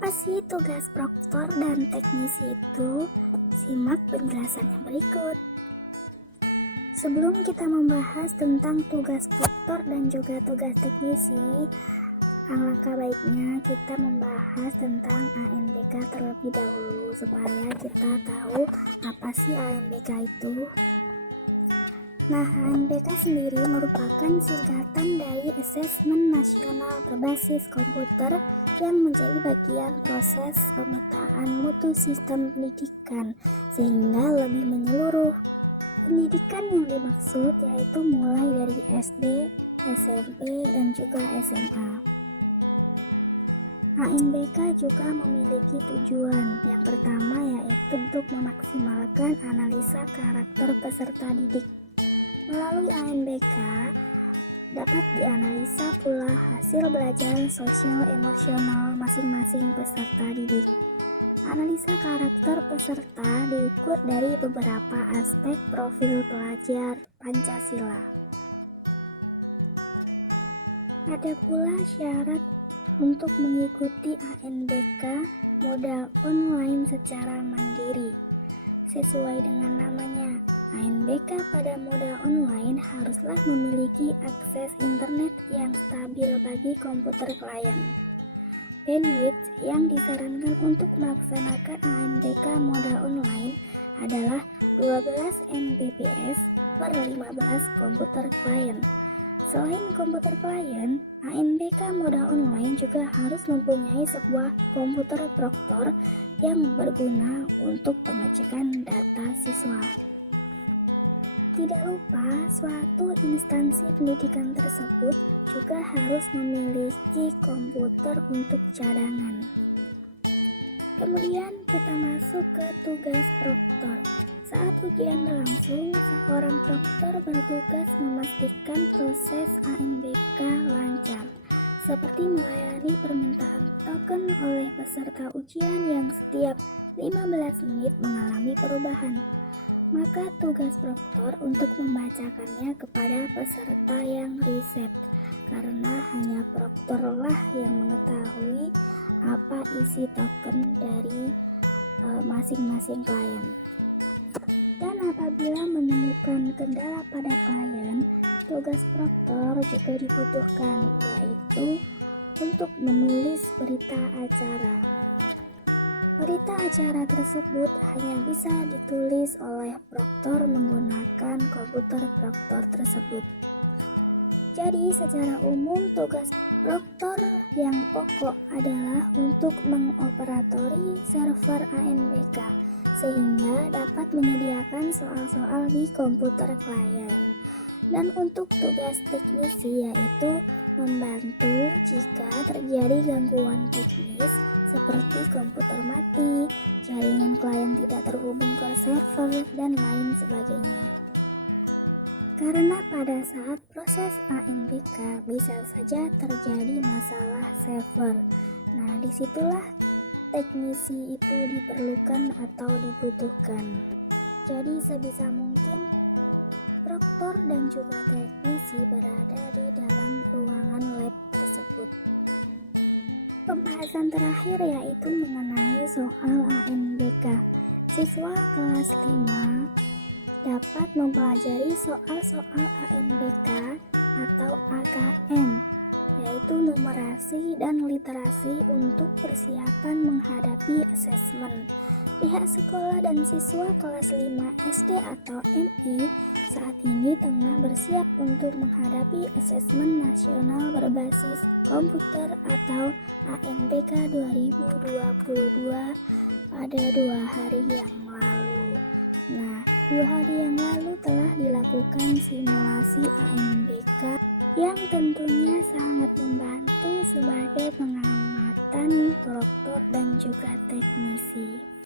Apa sih tugas proktor dan teknisi itu? Simak penjelasannya berikut. Sebelum kita membahas tentang tugas proktor dan juga tugas teknisi, alangkah baiknya kita membahas tentang ANBK terlebih dahulu supaya kita tahu apa sih ANBK itu. Nah, ANBK sendiri merupakan singkatan dari Asesmen Nasional Berbasis Komputer yang menjadi bagian proses pemetaan mutu sistem pendidikan sehingga lebih menyeluruh. Pendidikan yang dimaksud yaitu mulai dari SD, SMP, dan juga SMA. ANBK juga memiliki tujuan. Yang pertama yaitu untuk memaksimalkan analisa karakter peserta didik. Melalui ANBK dapat dianalisa pula hasil belajar sosial emosional masing-masing peserta didik. Analisa karakter peserta diukur dari beberapa aspek profil pelajar Pancasila. Ada pula syarat untuk mengikuti ANBK modal online secara mandiri. Sesuai dengan namanya, ANBK pada modal online haruslah memiliki akses internet yang stabil bagi komputer klien. Bandwidth yang disarankan untuk melaksanakan ANBK modal online adalah 12 Mbps per 15 komputer klien. Selain komputer klien, ANBK modal online juga harus mempunyai sebuah komputer proktor yang berguna untuk pengecekan data siswa. Tidak lupa, suatu instansi pendidikan tersebut juga harus memiliki komputer untuk cadangan. Kemudian kita masuk ke tugas proktor. Saat ujian berlangsung, seorang proktor bertugas memastikan proses ANBK lancar, seperti melayani permintaan token oleh peserta ujian yang setiap 15 menit mengalami perubahan. Maka tugas proktor untuk membacakannya kepada peserta yang riset, karena hanya proktorlah yang mengetahui apa isi token dari masing-masing klien. Dan apabila menemukan kendala pada klien, tugas proktor juga dibutuhkan, yaitu untuk menulis berita acara. Berita acara tersebut hanya bisa ditulis oleh proktor menggunakan komputer proktor tersebut. Jadi secara umum tugas proktor yang pokok adalah untuk mengoperatori server ANBK sehingga dapat menyediakan soal-soal di komputer klien. Dan untuk tugas teknisi yaitu membantu jika terjadi gangguan teknis seperti komputer mati, jaringan klien tidak terhubung ke server, dan lain sebagainya. Karena pada saat proses ANBK bisa saja terjadi masalah server. Nah, disitulah teknisi itu diperlukan atau dibutuhkan. Jadi sebisa mungkin proktor dan juga teknisi berada di dalam ruangan lab tersebut. Pembahasan terakhir yaitu mengenai soal ANBK. Siswa kelas 5 dapat mempelajari soal-soal ANBK atau AKM, yaitu numerasi dan literasi untuk persiapan menghadapi asesmen. Pihak sekolah dan siswa kelas 5 SD atau MI saat ini tengah bersiap untuk menghadapi Asesmen Nasional Berbasis Komputer atau ANBK 2022 pada 2 hari yang lalu. Nah, 2 hari yang lalu telah dilakukan simulasi ANBK yang tentunya sangat membantu sebagai pengamatan proktor dan juga teknisi.